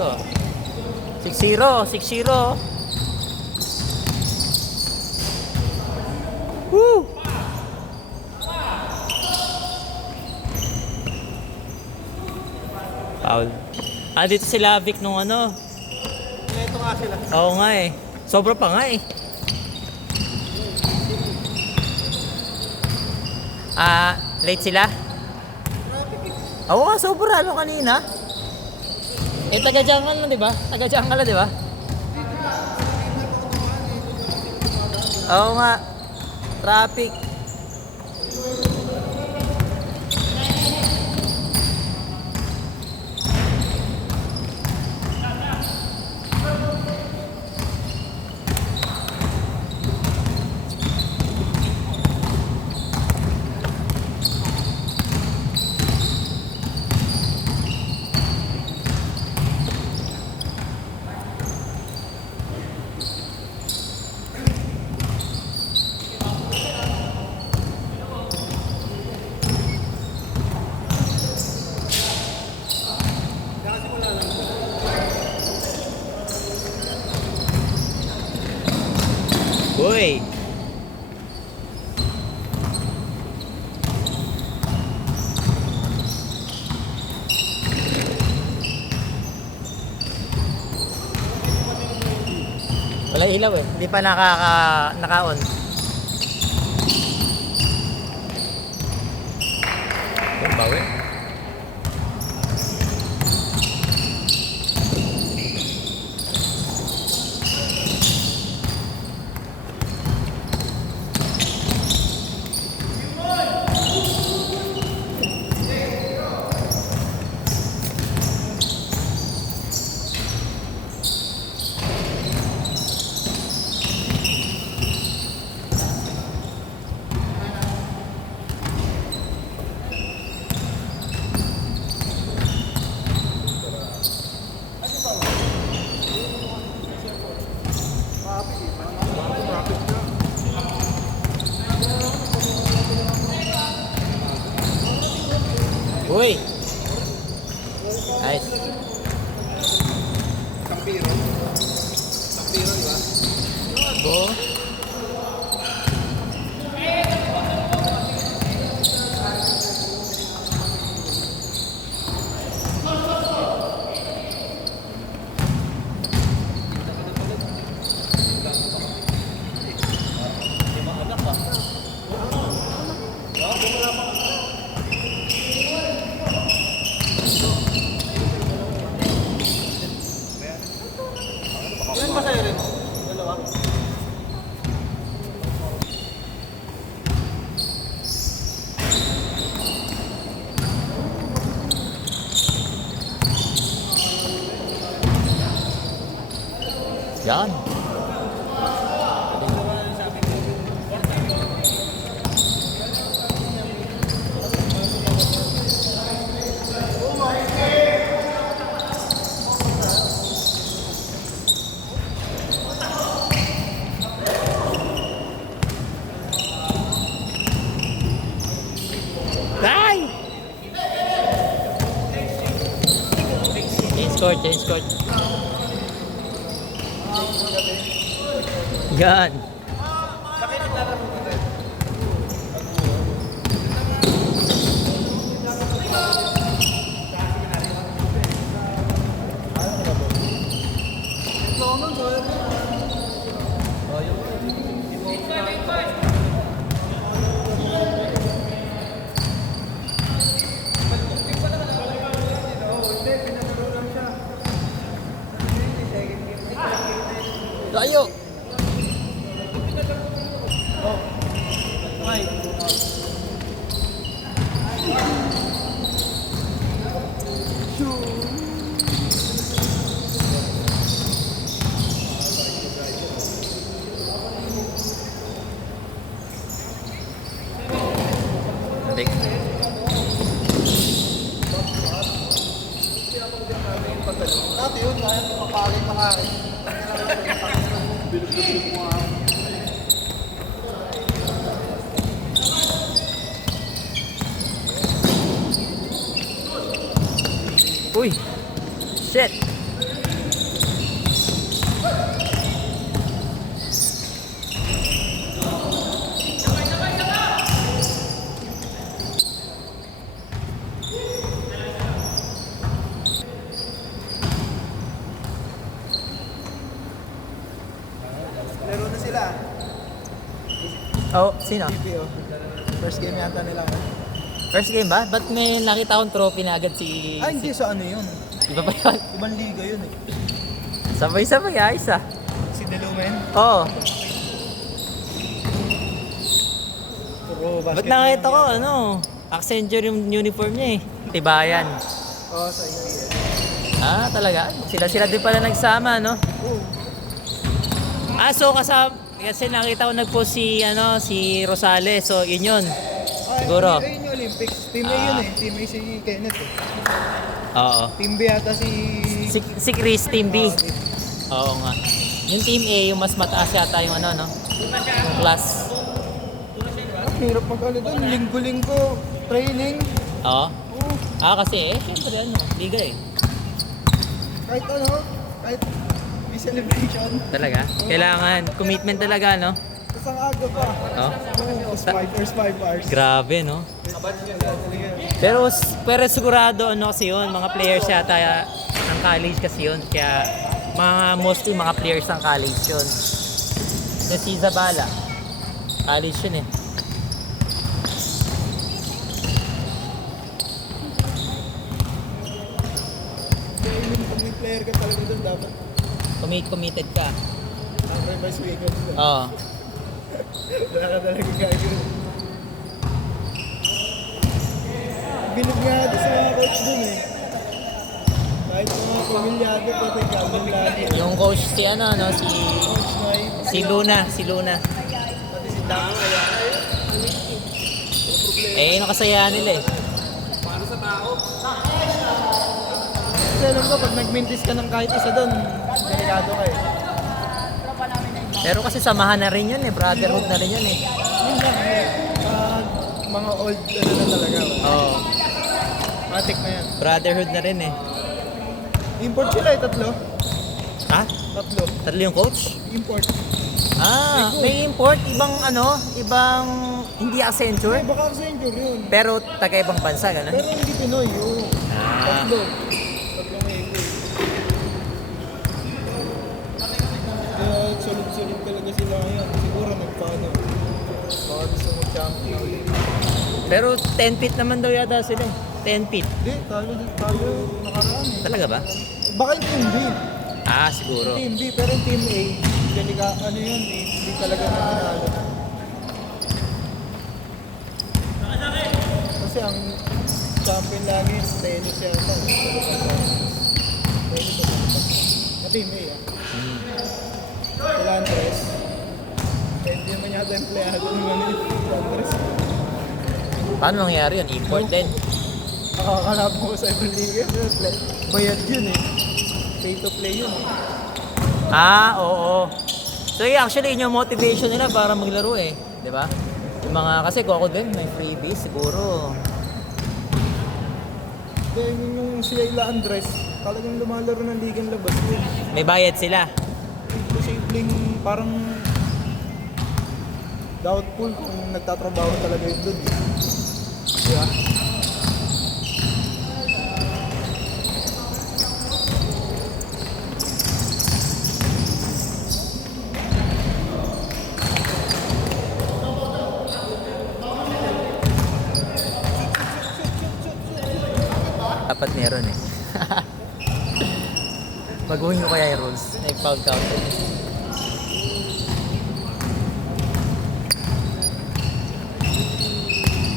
talo. 6-0, 6-0. Woo! Foul. Dito sila Vic nung ano. Ito nga sila. Oo nga eh. Sobra pa nga eh. Late sila? Oo nga, sobra. Ano kanina? Taga-jungle na, di ba? Taga-jungle na, di ba? Oo nga. Traffic. Uy! Wala ilaw eh. Hindi pa naka-on. Yung bawi. Uy! Nice. Tampiro. Tampiro, di ba? Go. Ilan ba sa'yo rin? Dalawa? Yan. Ay! Change court, change court. Yan. Tayo. Dati yun, kaya mapagin pa nga rin. Bilog-bilog mo nga. Uy! Shit! Oh, sino? TPO. First game yata nila. First game ba? Ba't may nakita akong trophy na agad si... Ah, hindi sa ano yun. Iba pa yun? Ibang liga yun eh. Sabay-sabay, ayos ah. Si Delumen. Oo. Puro Ba't nakita ko, ano? Accenture yung uniform niya eh. Tibayan. Oo, sa ABS. Ah, talaga? Sila din pala nagsama, no? Oo. Ah, so kasi nakita ko nag-post si Rosales. So, yun. Siguro. Ayun yung Olympics. Team A yun eh. Team A si Kenneth eh. Oo. Team B yata si... Si Chris, Team B. Oo nga. Yung Team A, yung mas mataas yata yung no? Yung class. Hirap mag-ano doon. Linggo-linggo. Training. Oo. Oo. Ah, kasi syempre liga eh. Kahit ano. Kahit may celebration. Talaga? Kailangan, commitment talaga, no? Tapos ang aga pa. Oh. Oo. First 5 hours. Grabe, no? Pero sigurado, kasi yun, mga players yata ng college kasi yun. Kaya, mostly mga players ng college yun. Si Zabala, college yun eh. Pag may player ka talaga doon, dapat Committed ka. sacrifice weekend doon. Oo. Wala ka talaga gagawin. Bilib nga doon sa mga coach doon eh. Kahit sa mga pamilyado, pati gano'n lagi. Yung coach si Coach Mike, si Luna. pati si Dang, kaya Yun ang kasayahan nila eh. kasi alam ko, pag nag-mintis ka ng kahit isa doon, delikado ka eh. Pero kasi samahan na rin yun eh, brotherhood na rin yun eh. Yun lang eh. Mga old ano na talaga. Oo. Matik na yan. Brotherhood na rin eh. Import sila eh, tatlo. Ha? Tatlo. Tatlo yung coach? Import. Ah, may import, ibang hindi Accenture, Eh, baka Accenture yun. pero taga ibang bansa, gano'n? Pero hindi Pinoy, oo. Ah. Tatlo. Tatlong AP. Kaya sulit-sulit talaga sila ngayon. Siguro nagpaano. Baka gusto mo champion ulit. Pero 10 feet naman daw yata sila eh. 10 feet. Hindi, talo nakaraan eh. Talaga ba? Baka yung Team B. Ah, siguro. Team B, pero yung Team A, ano yun, hindi talaga nanalo. Kasi ang champion lagi, Tennis yata. Tennis yata. Na Team A ah. Sila Andres. Hindi naman yata empleyado naman yun. Andres. Paano nangyari yun? Import din. Nakakalap mo sa ibang liga. Bayad yun eh. Pay to play yun eh. Ah, oo. So actually, yun yung motivation nila para maglaro eh. Di ba? Yung mga, kasi kung ako din, may freebies siguro. Then yung sila Andres, talagang lumalaro ng ligang labas yun. May bayad sila. Posibleng parang doubtful kung nagtatrabaho talaga yun doon. Diba? Dapat meron eh. Baguhin ko kaya yung rules. Nag-foul counter.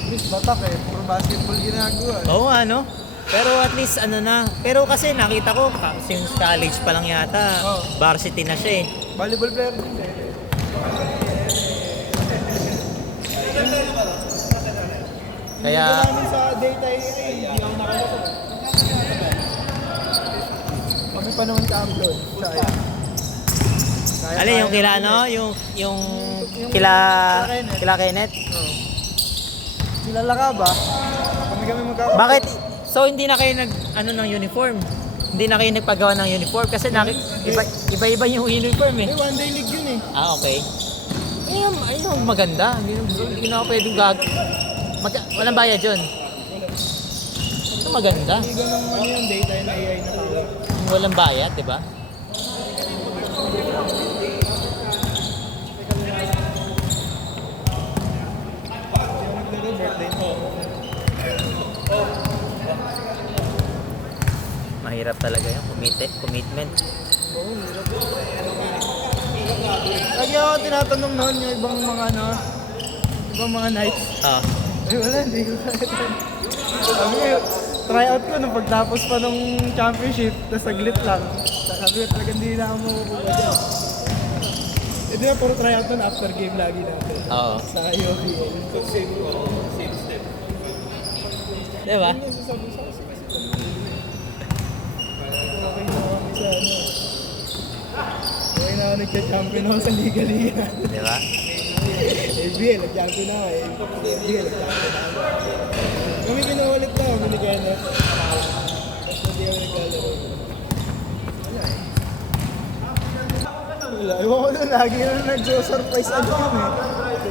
Chris, batak eh. Puro basketball ginagawa eh. Oo, ano? Pero at least na. Pero kasi nakita ko, since college pa lang yata, Oo. varsity na siya eh. Volleyball player din eh. Kaya, Hindi namin sa data eh, hindi ako nakaloko. Kami panahon sa upload. Sayang. alin yung kila yung kila Kenneth? Kilala ka ba? Kami magkakaroon. Bakit? So hindi na kayo ng uniform? Hindi na kayo nagpagawa ng uniform kasi iba-iba yung uniform eh. Eh, one day league yun eh. Ah, okay. Ayun maganda. Hindi na ako pwedeng walang bayad yun. Ito maganda. Hindi ganun ano yung data yung AI na tawag. Yung walang bayad, di ba? Siguro birthday to. Mahirap talaga yung commitment. Oo, hirap. Lagi ako tinatanong noon yung ibang mga ano, ibang mga nights. Ah, Ay wala, hindi ko kaya. Sabi ko, try out ko nung pagtapos pa nung championship, tapos saglit lang. Sabi ko talaga hindi na ako makukuha dyan. Eh di ba puro try out nun after game lagi natin. oo. Sa IOBL. Diba? Ano sasabi sa kasi okay na kami sa ano. Okay na ako nagka-champion ako sa Liga-Liga. Diba? ABL, nag-champion ako eh. ABL, nag-champion ako. Kami pinuulit na kami ni Kenneth. Tapos hindi ako naglalaro. Wala, ewan ko doon, lagi na nag-surprise ano yun eh.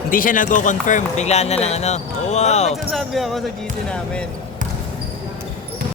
Hindi siya nag-confirm, bigla na lang ano. Oh, wow. Nagsasabi ako sa GC namin,